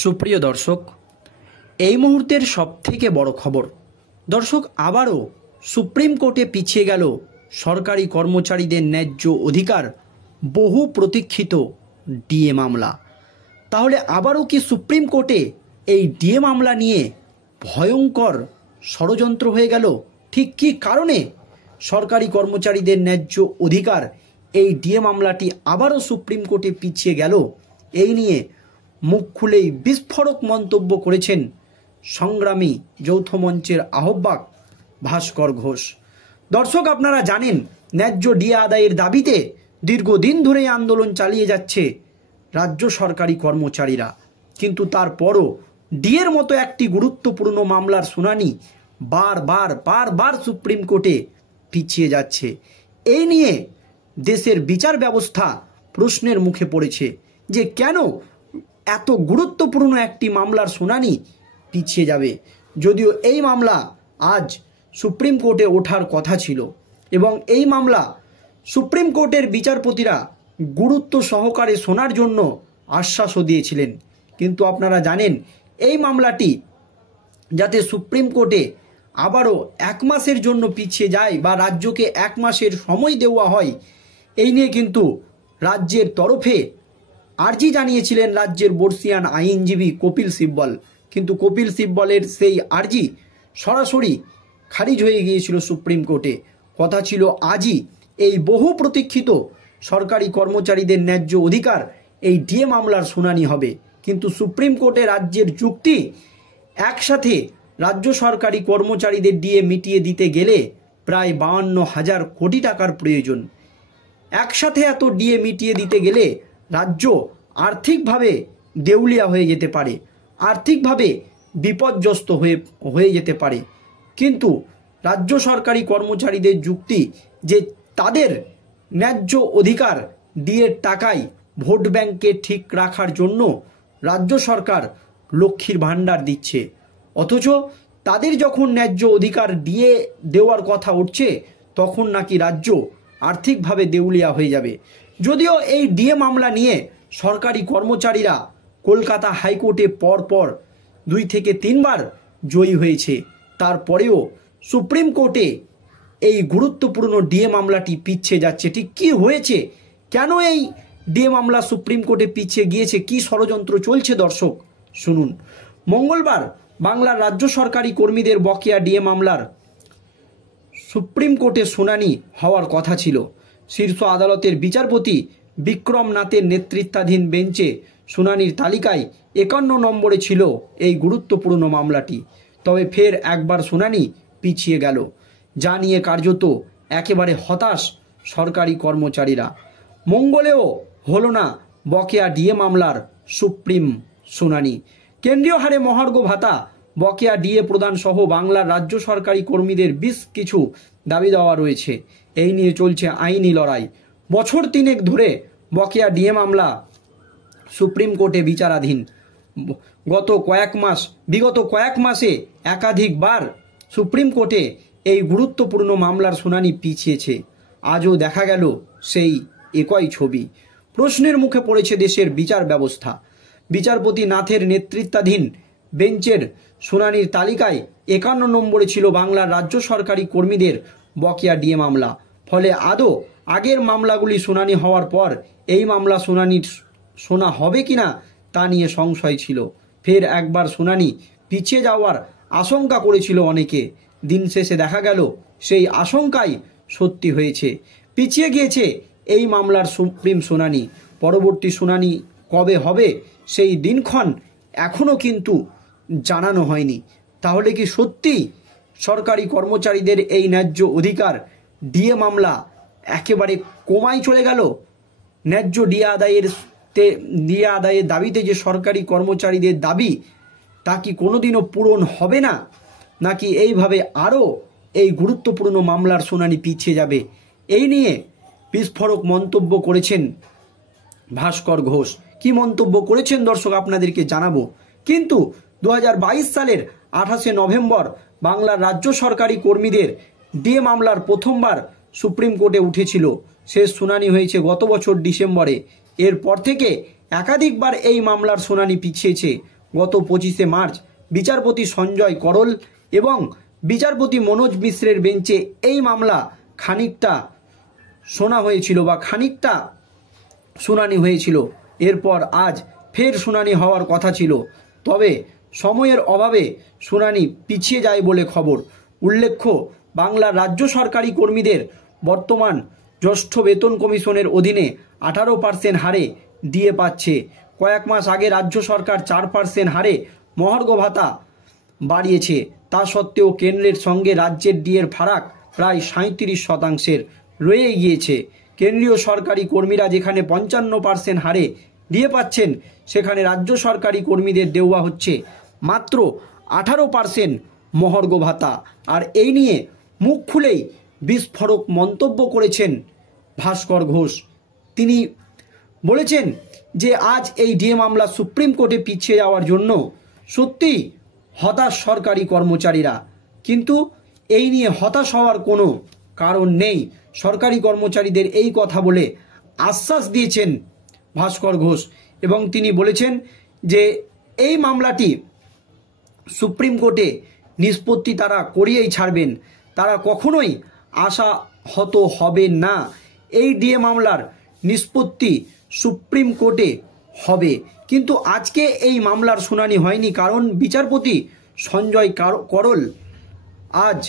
সুপ্রিয় দর্শক, এই মুহূর্তের সবথেকে বড় খবর। দর্শক, আবারও সুপ্রিম কোর্টে পিছিয়ে গেল সরকারি কর্মচারীদের ন্যায্য অধিকার বহু প্রতীক্ষিত ডিএ মামলা। তাহলে আবারও কি সুপ্রিম কোর্টে এই ডিএ মামলা নিয়ে ভয়ঙ্কর ষড়যন্ত্র হয়ে গেল? ঠিক কী কারণে সরকারি কর্মচারীদের ন্যায্য অধিকার এই ডিএ মামলাটি আবারও সুপ্রিম কোর্টে পিছিয়ে গেল? এই নিয়ে মুখ খুলেই বিস্ফোরক মন্তব্য করেছেন সংগ্রামী যৌথ মঞ্চের আহ্বায়ক ভাস্কর ঘোষ। দর্শক, আপনারা জানেন ন্যায্য ডিএ আদায়ের দাবিতে দীর্ঘদিন ধরে আন্দোলন চালিয়ে যাচ্ছে রাজ্য সরকারি কর্মচারীরা, কিন্তু তারপরও ডিএর মতো একটি গুরুত্বপূর্ণ মামলার শুনানি বারবার সুপ্রিম কোর্টে পিছিয়ে যাচ্ছে। এই নিয়ে দেশের বিচার ব্যবস্থা প্রশ্নের মুখে পড়েছে যে কেন এত গুরুত্বপূর্ণ একটি মামলার শুনানি পিছিয়ে যাবে। যদিও এই মামলা আজ সুপ্রিম কোর্টে ওঠার কথা ছিল এবং এই মামলা সুপ্রিম কোর্টের বিচারপতিরা গুরুত্ব সহকারে শোনার জন্য আশ্বাসও দিয়েছিলেন, কিন্তু আপনারা জানেন এই মামলাটি যাতে সুপ্রিম কোর্টে আবারও 1 মাসের জন্য পিছিয়ে যায় বা রাজ্যকে 1 মাসের সময় দেওয়া হয়, এই নিয়ে কিন্তু রাজ্যের তরফে আর্জি জানিয়েছিলেন রাজ্যের বর্ষিয়ান আইনজীবী কপিল সিব্বল, কিন্তু কপিল সিব্বলের সেই আর্জি সরাসরি খারিজ হয়ে গিয়েছিল সুপ্রিম কোর্টে। কথা ছিল আজই এই বহু প্রতীক্ষিত সরকারি কর্মচারীদের ন্যায্য অধিকার এই ডিএ মামলার শুনানি হবে, কিন্তু সুপ্রিম কোর্টে রাজ্যের যুক্তি একসাথে রাজ্য সরকারি কর্মচারীদের ডিএ মিটিয়ে দিতে গেলে প্রায় 52,000 কোটি টাকার প্রয়োজন। একসাথে এত ডিএ মিটিয়ে দিতে গেলে রাজ্য আর্থিকভাবে দেউলিয়া হয়ে যেতে পারে, আর্থিকভাবে বিপর্যস্ত হয়ে যেতে পারে। কিন্তু রাজ্য সরকারি কর্মচারীদের যুক্তি যে তাদের ন্যায্য অধিকার ডিএর টাকায় ভোট ব্যাংকে ঠিক রাখার জন্য রাজ্য সরকার লক্ষ্মীর ভাণ্ডার দিচ্ছে, অথচ তাদের যখন ন্যায্য অধিকার ডিএ দেওয়ার কথা উঠছে তখন নাকি রাজ্য আর্থিকভাবে দেউলিয়া হয়ে যাবে। যদিও এই ডিএ মামলা নিয়ে সরকারি কর্মচারীরা কলকাতা হাইকোর্টে পরপর 2 থেকে 3 বার জয়ী হয়েছে, তারপরেও সুপ্রিম কোর্টে এই গুরুত্বপূর্ণ ডিএ মামলাটি পিছিয়ে যাচ্ছে। ঠিক কী হয়েছে, কেন এই ডিএ মামলা সুপ্রিম কোর্টে পিছিয়ে গিয়েছে, কি ষড়যন্ত্র চলছে দর্শক শুনুন। মঙ্গলবার বাংলার রাজ্য সরকারি কর্মীদের বকেয়া ডিএ মামলার সুপ্রিম কোর্টে শুনানি হওয়ার কথা ছিল। শীর্ষ আদালতের বিচারপতি বিক্রম নাথের নেতৃত্বাধীন বেঞ্চে শুনানির তালিকায় 51 নম্বরে ছিল এই গুরুত্বপূর্ণ মামলাটি। তবে ফের একবার শুনানি পিছিয়ে গেল, যা নিয়ে কার্যত একেবারে হতাশ সরকারি কর্মচারীরা। মঙ্গলেও হলো না বকেয়া ডিএ মামলার সুপ্রিম শুনানি। কেন্দ্রীয় হারে মহার্ঘ ভাতা, বকেয়া ডিএ প্রদান সহ বাংলার রাজ্য সরকারি কর্মীদের বেশ কিছু দাবি দেওয়া রয়েছে। এই নিয়ে চলছে আইনি লড়াই। বছর 3 ধরে বকেয়া ডিএ মামলা সুপ্রিম কোর্টে বিচারাধীন। বিগত কয়েক মাসে একাধিকবার সুপ্রিম কোর্টে এই গুরুত্বপূর্ণ মামলার শুনানি পিছিয়েছে। আজও দেখা গেল সেই একই ছবি। প্রশ্নের মুখে পড়েছে দেশের বিচার ব্যবস্থা। বিচারপতি নাথের নেতৃত্বাধীন বেঞ্চের শুনানির তালিকায় 51 নম্বরে ছিল বাংলার রাজ্য সরকারি কর্মীদের বকেয়া ডিএ মামলা। ফলে আদৌ আগের মামলাগুলি শুনানি হওয়ার পর এই মামলা শোনা হবে কিনা তা নিয়ে সংশয় ছিল। ফের একবার শুনানি পিছিয়ে যাওয়ার আশঙ্কা করেছিল অনেকে। দিন শেষে দেখা গেল সেই আশঙ্কাই সত্যি হয়েছে। পিছিয়ে গিয়েছে এই মামলার সুপ্রিম শুনানি। পরবর্তী শুনানি কবে হবে সেই দিনক্ষণ এখনও কিন্তু জানানো হয়নি। তাহলে কি সত্যি সরকারি কর্মচারীদের এই ন্যায্য অধিকার ডিএ মামলা একেবারে কমায় চলে গেল? ন্যায্য ডিএ আদায়ের দাবিতে যে সরকারি কর্মচারীদের দাবি তা কি কোনোদিনও পূরণ হবে না, নাকি এইভাবে আরও এই গুরুত্বপূর্ণ মামলার শুনানি পিছিয়ে যাবে? এই নিয়ে বিস্ফোরক মন্তব্য করেছেন ভাস্কর ঘোষ। কি মন্তব্য করেছেন দর্শক আপনাদেরকে জানাবো, কিন্তু 2022 সালের 28শে নভেম্বর বাংলার রাজ্য সরকারি কর্মীদের ডিএ মামলার প্রথমবার সুপ্রিম কোর্টে উঠেছিল। শেষ শুনানি হয়েছে গত বছর ডিসেম্বরে। এরপর থেকে একাধিকবার এই মামলার শুনানি পিছিয়েছে। গত 25শে মার্চ বিচারপতি সঞ্জয় করল এবং বিচারপতি মনোজ মিশ্রের বেঞ্চে এই মামলা খানিকটা শোনা হয়েছিল বা খানিকটা শুনানি হয়েছিল। এরপর আজ ফের শুনানি হওয়ার কথা ছিল, তবে সময়ের অভাবে শুনানি পিছিয়ে যায় বলে খবর। উল্লেখ্য, বাংলার রাজ্য সরকারি কর্মীদের বর্তমান জ্যেষ্ঠ বেতন কমিশনের অধীনে 18% হারে ডিএ পাচ্ছে। কয়েক মাস আগে রাজ্য সরকার 4% হারে মহার্ঘ ভাতা বাড়িয়েছে। তা সত্ত্বেও কেন্দ্রের সঙ্গে রাজ্যের ডিএর ফারাক প্রায় 37% রয়ে গিয়েছে। কেন্দ্রীয় সরকারি কর্মীরা যেখানে 55% হারে ডিএ পাচ্ছেন, সেখানে রাজ্য সরকারি কর্মীদের দেওয়া হচ্ছে মাত্র 18% মহার্ঘ ভাতা। আর এই নিয়ে মুখ খুলেই বিস্ফোরক মন্তব্য করেছেন ভাস্কর ঘোষ। তিনি বলেছেন যে আজ এই ডিএ মামলা সুপ্রিম কোর্টে পিছিয়ে যাওয়ার জন্য সত্যি হতাশ সরকারি কর্মচারীরা, কিন্তু এই নিয়ে হতাশ হওয়ার কোনো কারণ নেই। সরকারি কর্মচারীদের এই কথা বলে আশ্বাস দিয়েছেন ভাস্কর ঘোষ এবং তিনি বলেছেন যে এই মামলাটি সুপ্রিম কোর্টে নিষ্পত্তি তারা করিয়েই ছাড়বেন, তারা কখনোই আশাহত হবে না। এই ডিএ মামলার নিষ্পত্তি সুপ্রিম কোর্টে হবে, কিন্তু আজকে এই মামলার শুনানি হয়নি, কারণ বিচারপতি সঞ্জয় করল আজ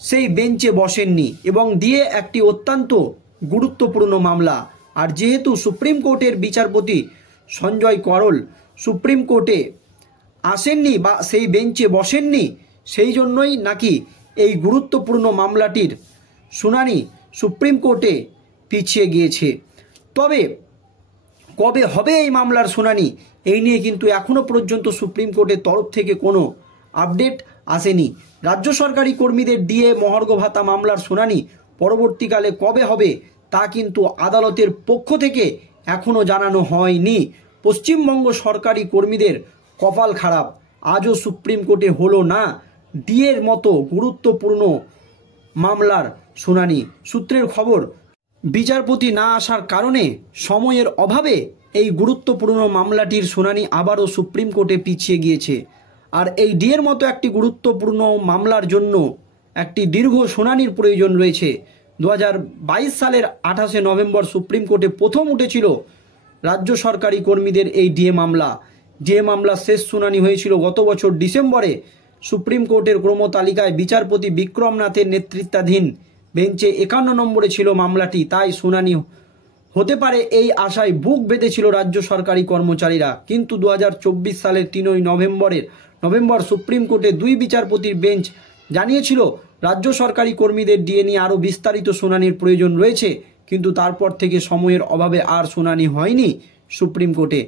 সেই বেঞ্চে বসেননি এবং ডিএ একটি অত্যন্ত গুরুত্বপূর্ণ মামলা। আর যেহেতু সুপ্রিম কোর্টের বিচারপতি সঞ্জয় করল সুপ্রিম কোর্টে আসেননি বা সেই বেঞ্চে বসেননি, সেই জন্যই নাকি এই গুরুত্বপূর্ণ মামলাটির শুনানি সুপ্রিম কোর্টে পিছিয়ে গিয়েছে। তবে কবে হবে এই মামলার শুনানি, এই নিয়ে কিন্তু এখনও পর্যন্ত সুপ্রিম কোর্টের তরফ থেকে কোনো আপডেট আসেনি। রাজ্য সরকারি কর্মীদের ডিএ মহার্ঘ ভাতা মামলার শুনানি পরবর্তীকালে কবে হবে তা কিন্তু আদালতের পক্ষ থেকে এখনও জানানো হয়নি। পশ্চিমবঙ্গ সরকারি কর্মীদের কপাল খারাপ, আজও সুপ্রিম কোর্টে হলো না ডিএর মতো গুরুত্বপূর্ণ মামলার শুনানি। সূত্রের খবর, বিচারপতি না আসার কারণে সময়ের অভাবে এই গুরুত্বপূর্ণ মামলাটির শুনানি আবারও সুপ্রিম কোর্টে পিছিয়ে গিয়েছে। আর এই ডিএর মতো একটি গুরুত্বপূর্ণ মামলার জন্য একটি দীর্ঘ শুনানির প্রয়োজন রয়েছে। 2022 সালের 28শে নভেম্বর সুপ্রিম কোর্টে প্রথম উঠেছিল রাজ্য সরকারি কর্মীদের এই ডিএ মামলা। যে মামলা শেষ শুনানি হয়েছিল গত বছর ডিসেম্বরে। সুপ্রিম কোর্টের ক্রমতালিকায় বিচারপতি বিক্রম নাথের নেতৃত্বাধীন বেঞ্চে 51 নম্বরে ছিল মামলাটি, তাই শুনানি হতে পারে এই আশায় বুক বেঁধেছিল রাজ্য সরকারি কর্মচারীরা। কিন্তু 2024 সালের 3 নভেম্বর সুপ্রিম কোর্টে 2 বিচারপতির বেঞ্চ জানিয়েছিল রাজ্য সরকারি কর্মীদের ডিএ নিয়ে আরও বিস্তারিত শুনানির প্রয়োজন রয়েছে, কিন্তু তারপর থেকে সময়ের অভাবে আর শুনানি হয়নি সুপ্রিম কোর্টে।